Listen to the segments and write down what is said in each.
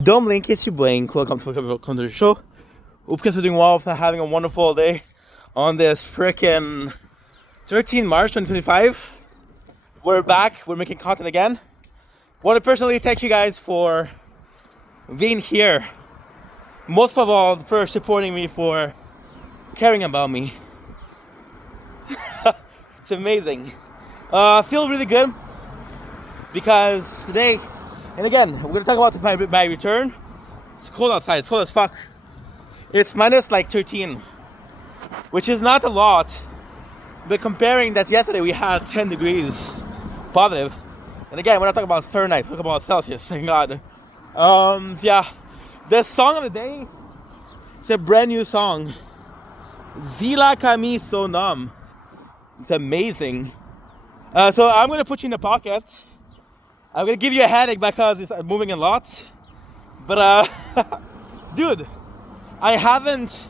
Dom Link, it's your Blink. Welcome to the show. Hope you guys are doing well, having a wonderful day on this freaking 13 March 2025. We're back. We're making content again. Want to personally thank you guys for being here. Most of all, for supporting me, for caring about me. It's amazing. I feel really good because today, and again, we're gonna talk about my return. It's cold outside. It's cold as fuck. It's minus like 13, which is not a lot. But comparing that yesterday we had 10 degrees positive. And again, we're not talking about Fahrenheit, we're talking about Celsius, thank God. Yeah. The song of the day, it's a brand new song. Zila Kami Sonam. It's amazing. So I'm gonna put you in the pocket. I'm gonna give you a headache because it's moving a lot. But dude, I haven't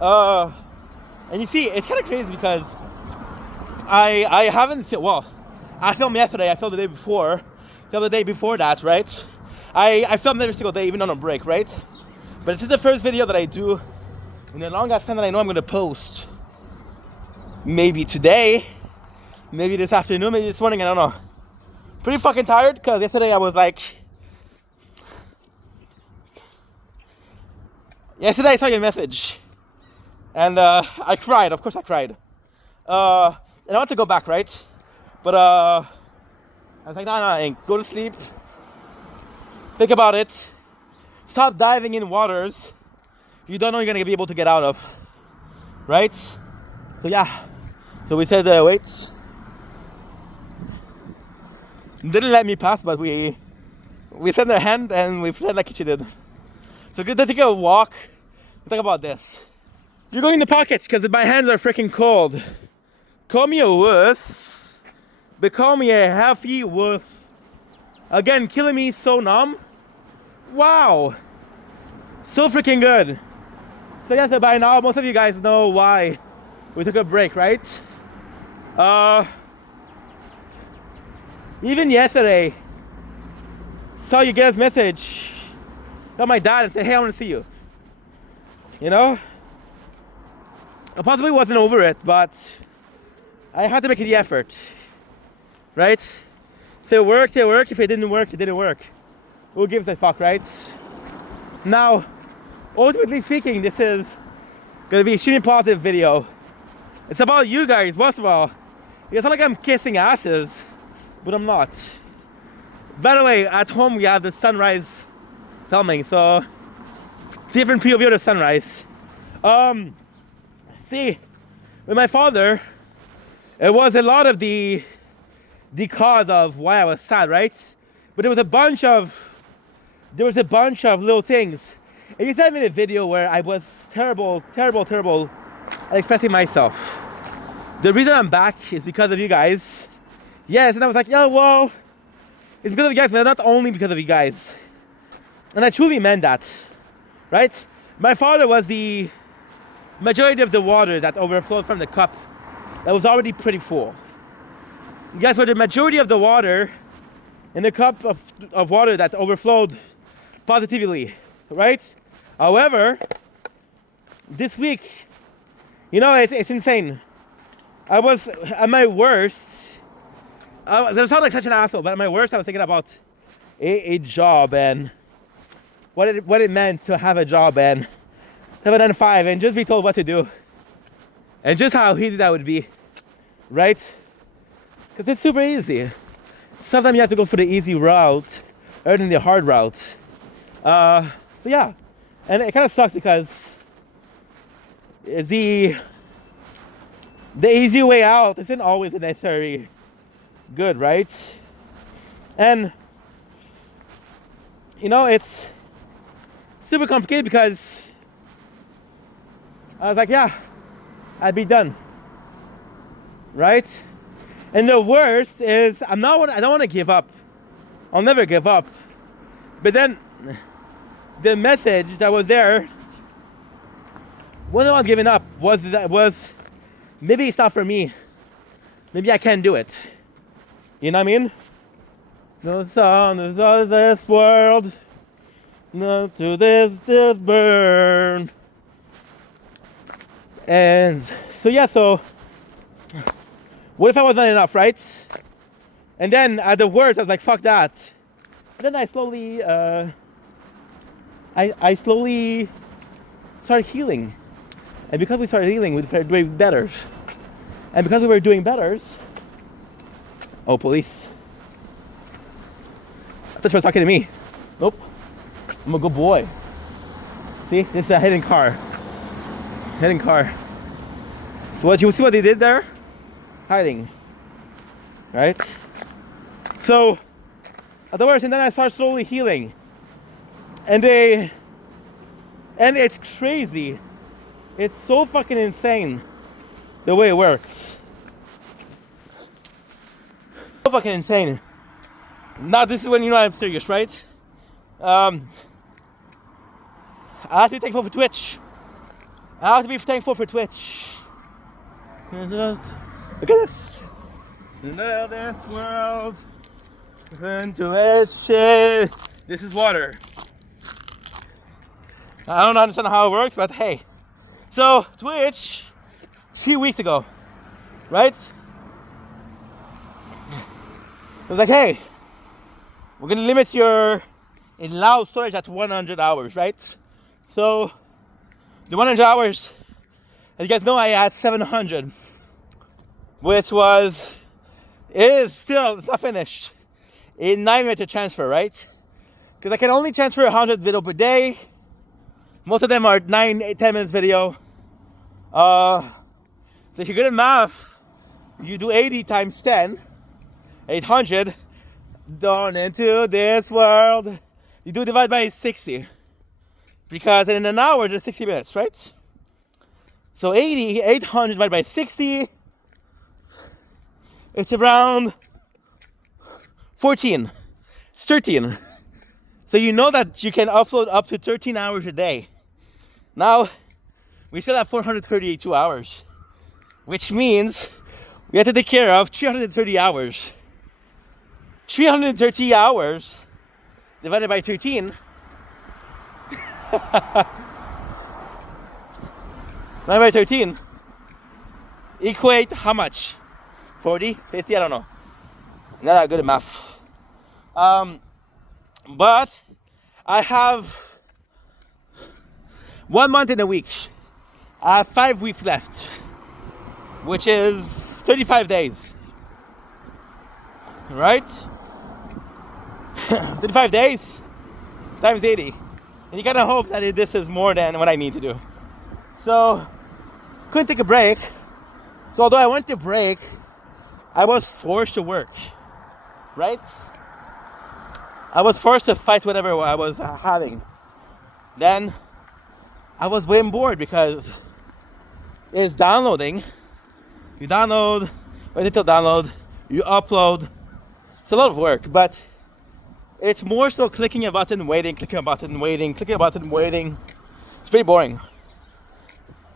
and you see, it's kind of crazy because I haven't, well, I filmed yesterday, I filmed the day before, filmed the day before that, right? I filmed every single day, even on a break, right? But this is the first video that I do in the longest time that I know I'm gonna post. Maybe today, maybe this afternoon, maybe this morning, I don't know. Pretty fucking tired because yesterday I was like, yesterday I saw your message and I cried, of course I cried. And I want to go back, right? But I was like, nah, go to sleep. Think about it. Stop diving in waters you don't know you're gonna be able to get out of, right? So yeah. So we said, wait. Didn't let me pass, but we sent our hand and we played like she did. So good to take a walk. Think about this. You're going in the pockets because my hands are freaking cold. Call me a wuss, but call me a healthy wolf. Again, killing me so numb. Wow. So freaking good. So yes, by now, most of you guys know why we took a break, right? Even yesterday, saw you guys' message. Got my dad and said, hey, I want to see you. You know? I possibly wasn't over it, but I had to make the effort. Right? If it worked, it worked. If it didn't work, it didn't work. Who gives a fuck, right? Now, ultimately speaking, this is gonna be a extremely positive video. It's about you guys, most of all. It's not like I'm kissing asses, but I'm not. By the way, at home we have the sunrise filming, so different POV of the sunrise. See, with my father, it was a lot of the cause of why I was sad, right? But there was a bunch of little things. And you sent me a video where I was terrible at expressing myself. The reason I'm back is because of you guys. Yes, and I was like, yeah, well, it's because of you guys, but not only because of you guys. And I truly meant that, right? My father was the majority of the water that overflowed from the cup that was already pretty full. You guys were the majority of the water in the cup of water that overflowed positively, right? However, this week, you know, it's insane. I was at my worst. I sound like such an asshole, but at my worst, I was thinking about a job and what it meant to have a job and have a 9 to 5 and just be told what to do. And just how easy that would be, right? Because it's super easy. Sometimes you have to go for the easy route rather than the hard route. So yeah, and it kind of sucks because the easy way out isn't always necessarily good, right? And you know, it's super complicated because I was like, yeah, I'd be done, right? And the worst is I don't want to give up. I'll never give up. But then the message that was there wasn't about giving up. Was maybe it's not for me. Maybe I can't do it. You know what I mean? No sound of this world Not to this burn. And so yeah, so what if I wasn't enough, right? And then at the worst, I was like, fuck that. And then I slowly, I slowly started healing. And because we started healing, we started doing better. And because we were doing better, oh, police. I thought she was talking to me. Nope. I'm a good boy. See, this is a hidden car. Hidden car. So what you see what they did there? Hiding. Right? So at the worst, and then I started slowly healing. And it's crazy. It's so fucking insane the way it works. So fucking insane. Now this is when you know I'm serious, right? I have to be thankful for Twitch. I have to be thankful for Twitch. Look at this. Into this world. Into its shade. This is water. I don't understand how it works, but hey. So Twitch, 3 weeks ago, right? It was like, hey, we're gonna limit your allowed storage at 100 hours, right? So the 100 hours, as you guys know, I had 700, which it's not finished. It's 9 minutes to transfer, right? Because I can only transfer 100 video per day. Most of them are 9-10 minutes video. So if you're good at math, you do 80 times 10, 800. Down into this world. You do divide by 60. Because in an hour, there's 60 minutes, right? So 800 divided by 60, it's around 14. It's 13. So you know that you can upload up to 13 hours a day. Now, we still have 432 hours, which means we have to take care of 330 hours. 330 hours divided by 13. Divided by 13 equate how much? 40, 50, I don't know. Not that good at math. But I have 1 month in a week. I have 5 weeks left, which is 35 days. Right? 35 days times 80. And you gotta hope that this is more than what I need to do. So, couldn't take a break. So although I went to break, I was forced to work. Right? I was forced to fight whatever I was having. Then, I was way bored because it's downloading. You download, wait until download, you upload. It's a lot of work, but it's more so clicking a button, waiting, clicking a button, waiting, clicking a button, waiting. It's pretty boring.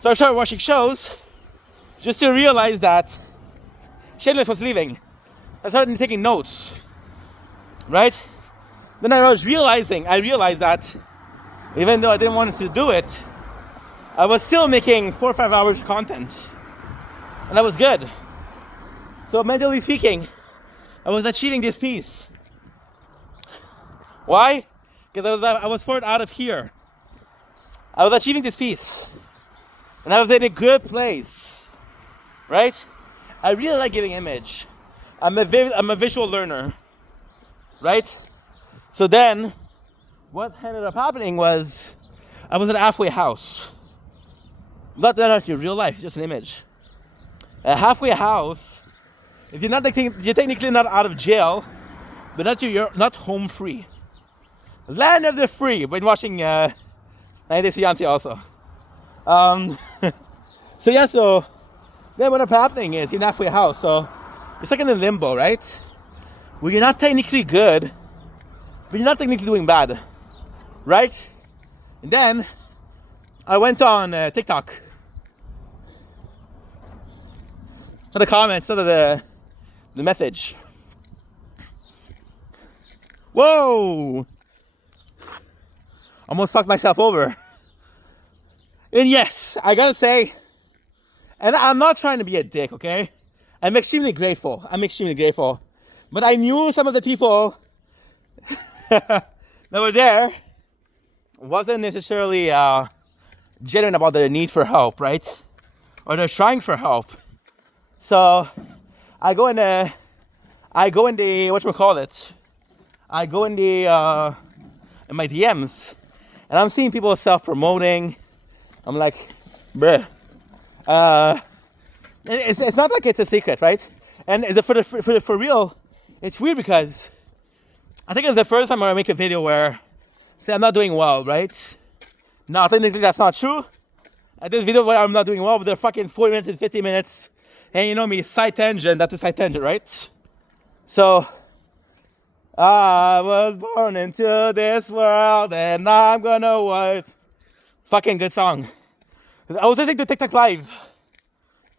So I started watching shows just to realize that Shameless was leaving. I started taking notes, right? Then I realized that even though I didn't want to do it, I was still making 4 or 5 hours of content. And that was good. So mentally speaking, I was achieving this peace. Why? Because I was forced out of here. I was achieving this peace. And I was in a good place. Right? I really like giving image. I'm a visual learner. Right? So then, what ended up happening was, I was at a halfway house. Not that actually real life, just an image. A halfway house, if you're technically not out of jail, but you're not home free. Land of the free. Been watching 90 Days Fiancé also. So then what up happening is you're in a halfway house, so it's like in a limbo, right? Where you're not technically good, but you're not technically doing bad, right? And then I went on TikTok. So the comments, so the message. Whoa! almost fucked myself over. And yes, I gotta say, and I'm not trying to be a dick, okay? I'm extremely grateful. But I knew some of the people that were there wasn't necessarily genuine about their need for help, right? Or they're trying for help. So I go in the whatchamacallit. I go in my DMs, and I'm seeing people self-promoting. I'm like, bruh. It's not like it's a secret, right? And for real, it's weird because I think it's the first time I make a video where say I'm not doing well, right? Now technically that's not true. I did a video where I'm not doing well, but they're fucking 40 minutes and 50 minutes. And you know me, side tangent, that's a side tangent, right? So I was born into this world and I'm gonna what? Fucking good song. I was listening to TikTok Live.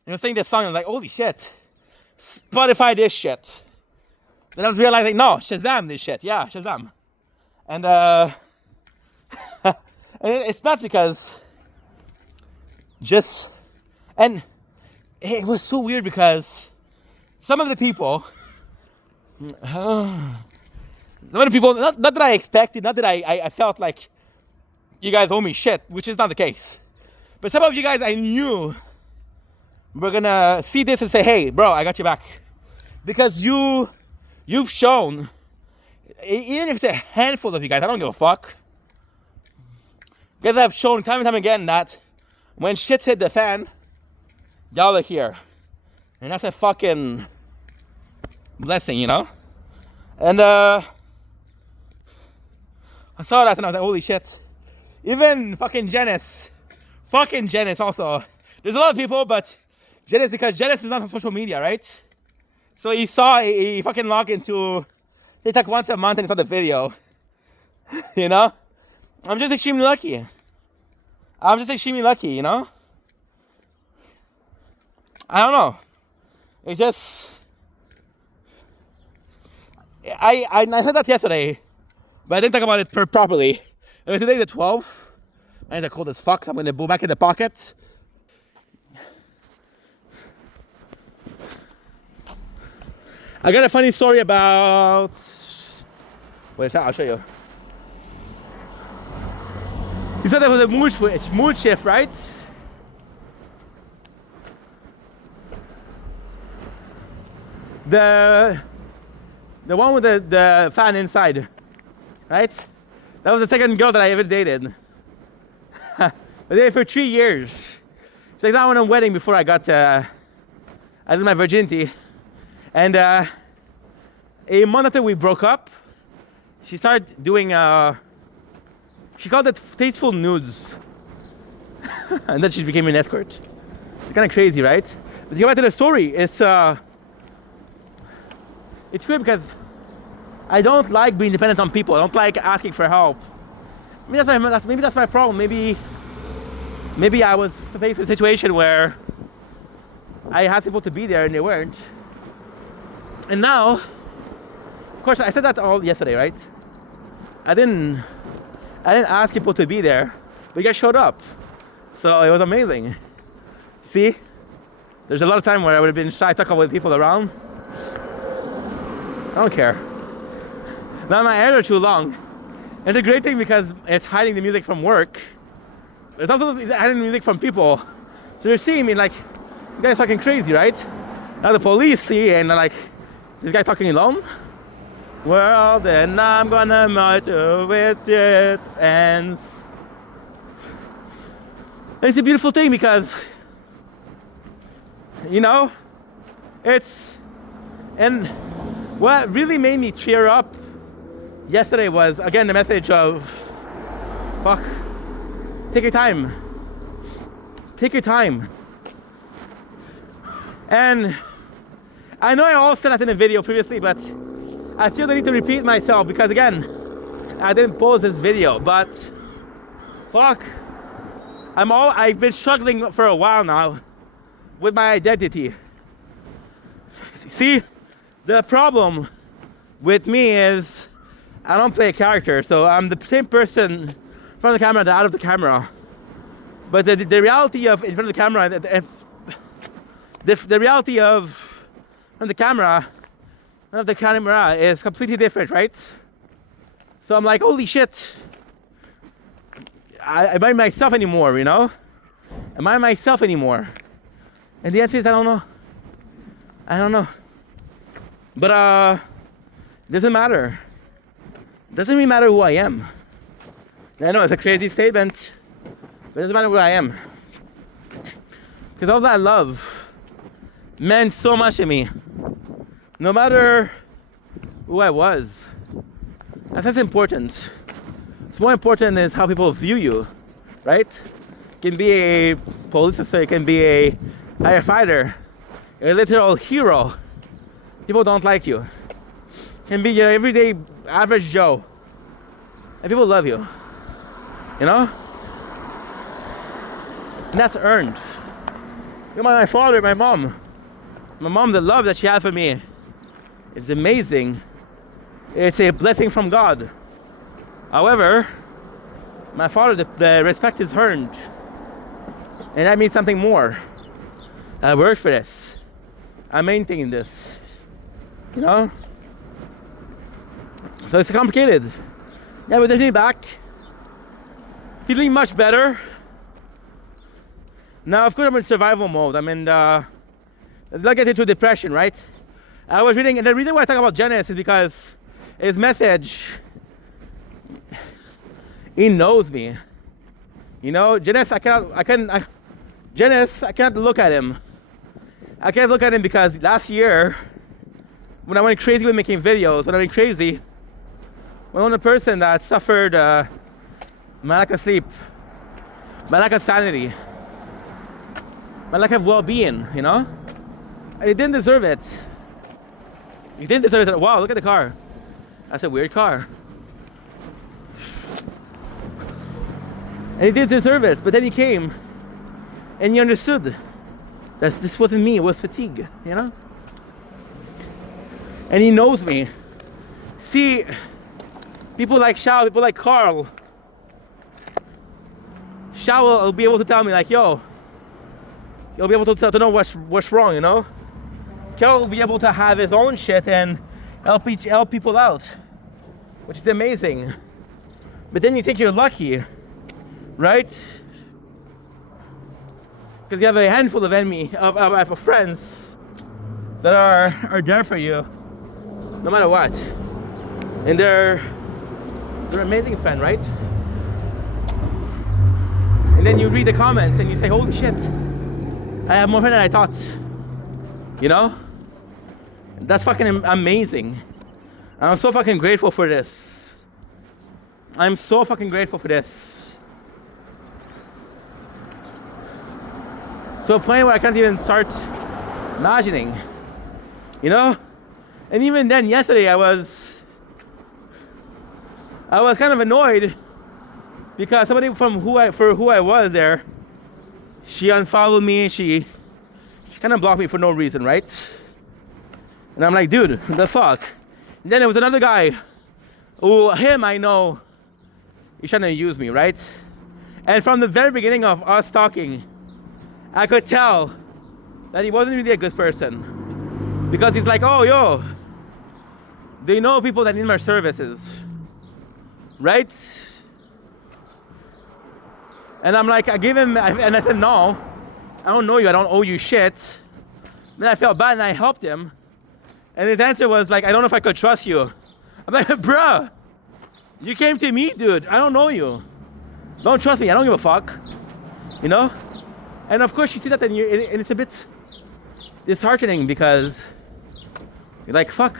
And I was singing this song and I was like, holy shit. Spotify this shit. Then I was realizing, no, Shazam this shit. Yeah, Shazam. And and it's not because and it was so weird because some of the people, not that I expected, not that I felt like you guys owe me shit, which is not the case. But some of you guys I knew were gonna see this and say, hey, bro, I got your back. Because you've shown, even if it's a handful of you guys, I don't give a fuck. You guys have shown time and time again that when shit's hit the fan, y'all are here. And that's a fucking blessing, you know? And I saw that and I was like, holy shit. Even fucking Janice also. There's a lot of people, but Janice, because Janice is not on social media, right? So he fucking log into TikTok once a month and he saw the video. You know? I'm just extremely lucky, you know? I don't know. It's just... I said that yesterday, but I didn't talk about it properly. And today's the 12th, and it's cold as fuck, so I'm gonna go back in the pocket. I got a funny story about... Wait, I'll show you. You thought that was a mood shift, right? The one with the fan inside, right? That was the second girl that I ever dated. I dated for 3 years. She's like, I went on a wedding before I did my virginity. And a month after we broke up, she started doing, she called it tasteful nudes. And then she became an escort. It's kind of crazy, right? But to go back to the story, it's weird because I don't like being dependent on people. I don't like asking for help. Maybe that's my problem. Maybe I was faced with a situation where I had people to be there and they weren't. And now, of course, I said that all yesterday, right? I didn't ask people to be there, but you guys showed up. So it was amazing. See? There's a lot of time where I would have been shy talking with people around. I don't care. Now my ears are too long. It's a great thing because it's hiding the music from work. It's also hiding the music from people. So they're seeing me like, you guys fucking crazy, right? Now the police see and they're like, this guy talking alone? Well, then I'm gonna murder with it. And it's a beautiful thing because, you know, and what really made me cheer up yesterday was, again, the message of, fuck, take your time. Take your time. And I know I all said that in a video previously, but I feel the need to repeat myself because, again, I didn't post this video, but fuck, I've been struggling for a while now with my identity. See, the problem with me is I don't play a character, so I'm the same person front of the camera than out of the camera. But the reality of in front of the camera, the reality of on the camera, of the camera is completely different, right? So I'm like, holy shit. Am I myself anymore, you know? Am I myself anymore? And the answer is I don't know. I don't know. But it doesn't matter. It doesn't really matter who I am. I know it's a crazy statement, but it doesn't matter who I am. Because all that love meant so much to me. No matter who I was. That's important. What's more important is how people view you, right? You can be a police officer, you can be a firefighter, a literal hero. People don't like you. You can be your everyday average Joe, and people love you. You know? And that's earned. You know, my father, my mom, the love that she had for me is amazing. It's a blessing from God. However, my father, the respect is earned. And that means something more. I worked for this. I maintained this. You know? So it's complicated. Yeah, but definitely back. Feeling much better. Now, of course, I'm in survival mode. I'm in let's get into depression, right? I was reading, and the reason why I talk about Janice is because his message, he knows me. You know, Janice, I can't look at him. I can't look at him because last year, when I went crazy with making videos, when I went crazy, when I'm a person that suffered my lack of sleep, my lack of sanity, my lack of well-being, you know? And he didn't deserve it. He didn't deserve it. Wow, look at the car. That's a weird car. And he didn't deserve it, but then he came and he understood that this wasn't me, it was fatigue, you know? And he knows me. See, people like Shao, people like Carl, Shao will be able to tell me like, yo, he'll be able to know what's wrong, you know? Carl will be able to have his own shit and help people out, which is amazing. But then you think you're lucky, right? Because you have a handful of friends that are there for you, no matter what. And they're amazing fan, right? And then you read the comments and you say, holy shit, I have more fun than I thought. You know? That's fucking amazing. I'm so fucking grateful for this. I'm so fucking grateful for this. To a point where I can't even start imagining. You know? And even then, yesterday, I was kind of annoyed because somebody for who I was there, she unfollowed me, she kind of blocked me for no reason, right? And I'm like, dude, the fuck? And then there was another guy who, I know, he's trying to use me, right? And from the very beginning of us talking, I could tell that he wasn't really a good person. Because he's like, oh, yo, they know people that need my services, right? And I'm like, I said, no, I don't know you, I don't owe you shit. Then I felt bad and I helped him. And his answer was like, I don't know if I could trust you. I'm like, bruh, you came to me, dude, I don't know you. Don't trust me, I don't give a fuck. You know? And of course you see that and it's a bit disheartening because you're like, fuck.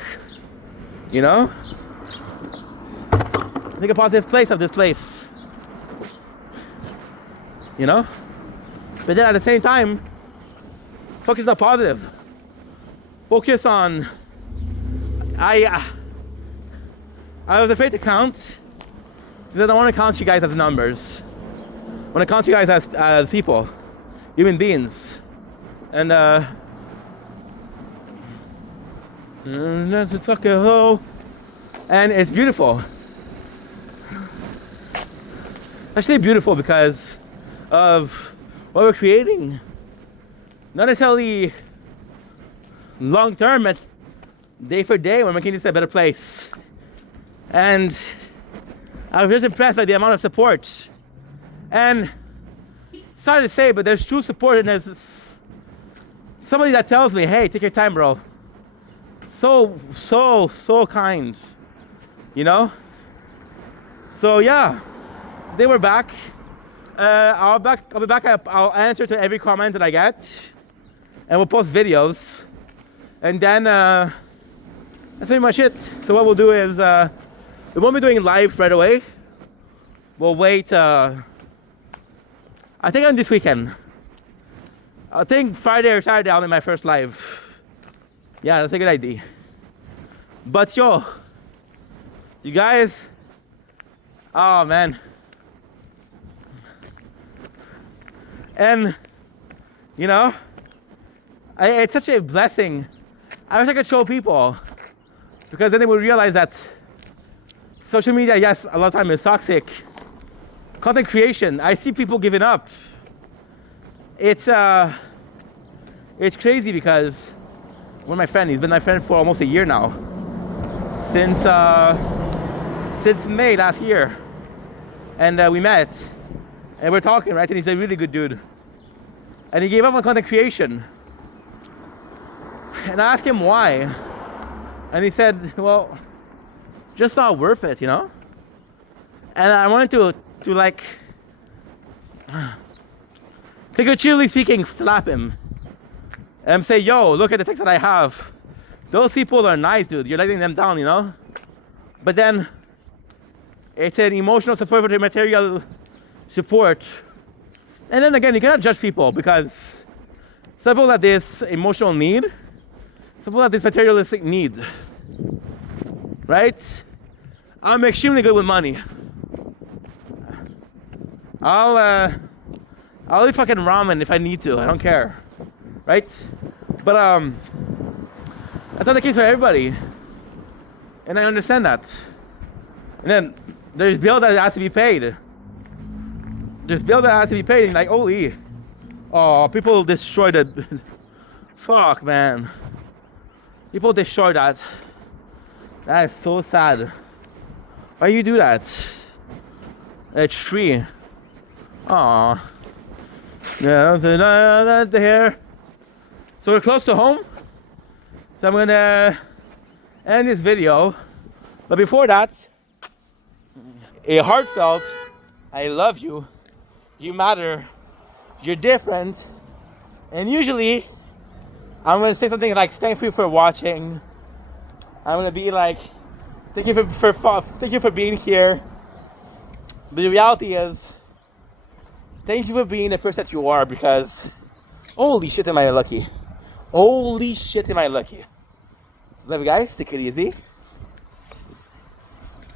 You know? Make a positive place of this place. You know? But then at the same time, focus on positive. Focus on, I was afraid to count because I don't want to count you guys as numbers. I want to count you guys as people, human beings. And that's fucking low. And it's beautiful. actually beautiful because of what we're creating. Not necessarily long term, but day for day, we're making this a better place. And I was just impressed by the amount of support. And sorry to say, but there's true support, and there's somebody that tells me, hey, take your time, bro. So kind, you know? So yeah, today we're back. I'll be back. I'll answer to every comment that I get, and we'll post videos. And then that's pretty much it. So what we'll do is we won't be doing live right away. We'll wait. I think on this weekend. I think Friday or Saturday I'll make my first live. Yeah, that's a good idea. But yo, you guys, oh man. And you know, it's such a blessing. I wish I could show people, because then they would realize that social media, yes, a lot of time is toxic. Content creation, I see people giving up. It's crazy because one of my friends, he's been my friend for almost a year now. Since May last year. And we met. And we're talking, right? And he's a really good dude. And he gave up on content creation. And I asked him why. And he said, well, just not worth it, you know? And I wanted to like, figuratively speaking, slap him. And say, yo, look at the text that I have. Those people are nice, dude. You're letting them down, you know? But then, it's an emotional support for the material support. And then again, you cannot judge people, because some people have this emotional need, some people have this materialistic need, right? I'm extremely good with money. I'll eat fucking ramen if I need to. I don't care, right? But that's not the case for everybody, and I understand that. And then there's bills that has to be paid. There's bills that has to be paid, and like, holy, oh, people destroy that. Fuck, man. People destroy that. That is so sad. Why you do that? A tree. Aww. Yeah, that's there. So we're close to home. So I'm gonna end this video. But before that, a heartfelt, I love you. You matter. You're different. And usually, I'm gonna say something like, thank you for watching. I'm gonna be like, thank you thank you for being here. But the reality is, thank you for being the person that you are, because holy shit am I lucky. Holy shit am I lucky. Love you guys, take it easy.